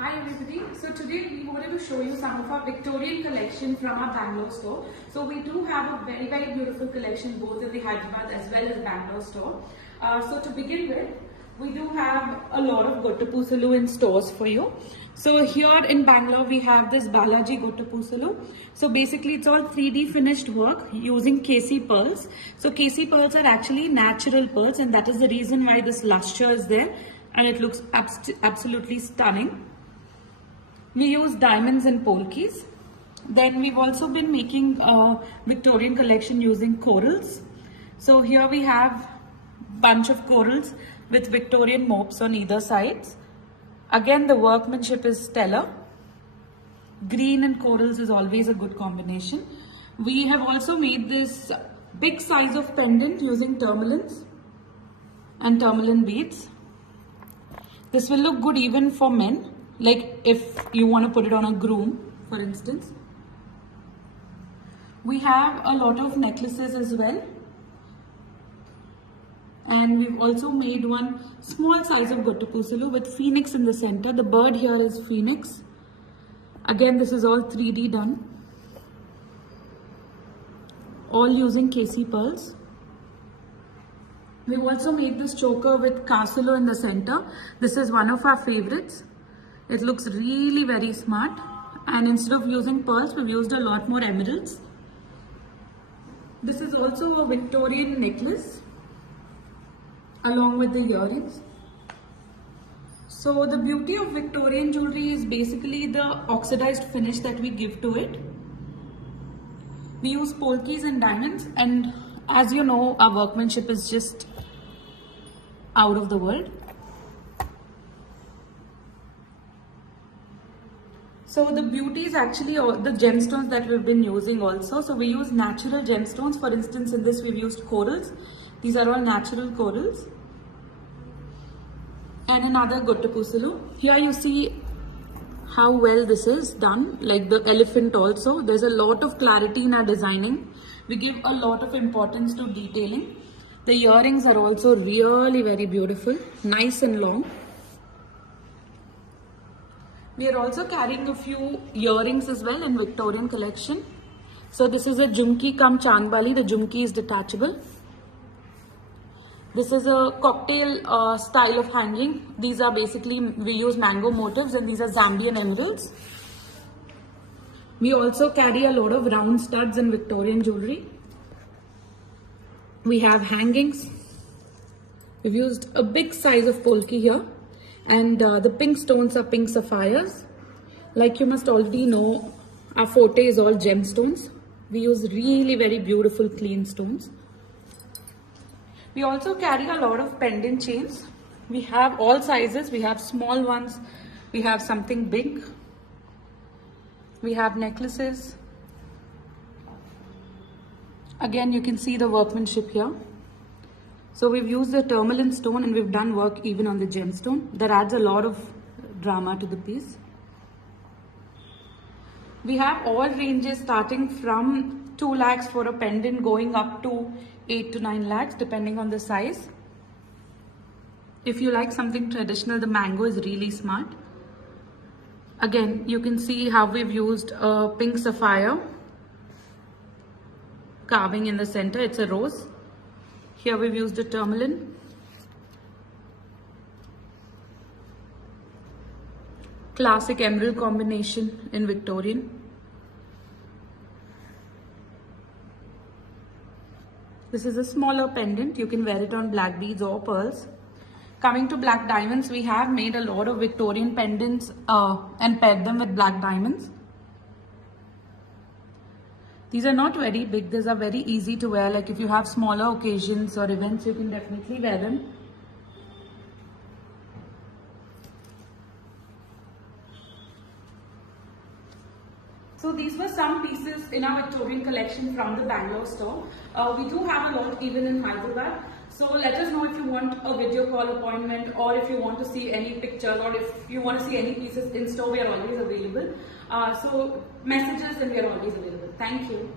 Hi everybody. So today we wanted to show you some of our Victorian collection from our Bangalore store. So we do have a very beautiful collection both in the Hyderabad as well as Bangalore store. So to begin with, we do have a lot of Gottapusalu in stores for you. So here in Bangalore we have this Balaji Gottapusalu. So basically it's all 3D finished work using KC pearls. So KC pearls are actually natural pearls, and that is the reason why this luster is there and it looks absolutely stunning. We use diamonds and polkis. Then we've also been making a Victorian collection using corals. So here we have bunch of corals with Victorian mopes on either sides. Again, the workmanship is stellar. Green and corals is always a good combination. We have also made this big size of pendant using tourmalines and tourmaline beads. This will look good even for men, like if you want to put it on a groom, for instance. We have a lot of necklaces as well. And we've also made one small size of Gottapusalu with phoenix in the center. The bird here is phoenix. Again, this is all 3D done. All using KC pearls. We've also made this choker with Casolo in the center. This is one of our favorites. It looks really very smart. And instead of using pearls, we've used a lot more emeralds. This is also a Victorian necklace along with the earrings. So the beauty of Victorian jewelry is basically the oxidized finish that we give to it. We use polkis and diamonds, and as you know, our workmanship is just out of the world. So the beauty is actually the gemstones that we've been using also. So we use natural gemstones. For instance, in this we've used corals. These are all natural corals. And another Gottapusalu. Here you see how well this is done, like the elephant also. There's a lot of clarity in our designing. We give a lot of importance to detailing. The earrings are also really very beautiful, nice and long. We are also carrying a few earrings as well in Victorian collection. So this is a Jhumki cum Chandbali. The Jhumki is detachable. This is a cocktail style of hanging. These are basically, we use mango motifs, and these are Zambian emeralds. We also carry a lot of round studs in Victorian jewelry. We have hangings. We've used a big size of polki here. And the pink stones are pink sapphires. Like you must already know, our forte is all gemstones. We use really very beautiful clean stones. We also carry a lot of pendant chains. We have all sizes. We have small ones. We have something big. We have necklaces. Again, you can see the workmanship here. So we've used the tourmaline stone, and we've done work even on the gemstone. That adds a lot of drama to the piece. We have all ranges starting from 2 lakhs for a pendant going up to 8 to 9 lakhs depending on the size. If you like something traditional, the mango is really smart. Again, you can see how we've used a pink sapphire carving in the center. It's a rose. Here we've used a tourmaline. Classic emerald combination in Victorian. This is a smaller pendant. You can wear it on black beads or pearls. Coming to black diamonds, we have made a lot of Victorian pendants and paired them with black diamonds. These are not very big. These are very easy to wear. Like if you have smaller occasions or events, you can definitely wear them. So these were some pieces in our Victorian collection from the Bangalore store. We do have a lot even in Hyderabad. So let us know if you want a video call appointment, or if you want to see any pictures, or if you want to see any pieces in store, we are always available. So messages, and we are always available. Thank you.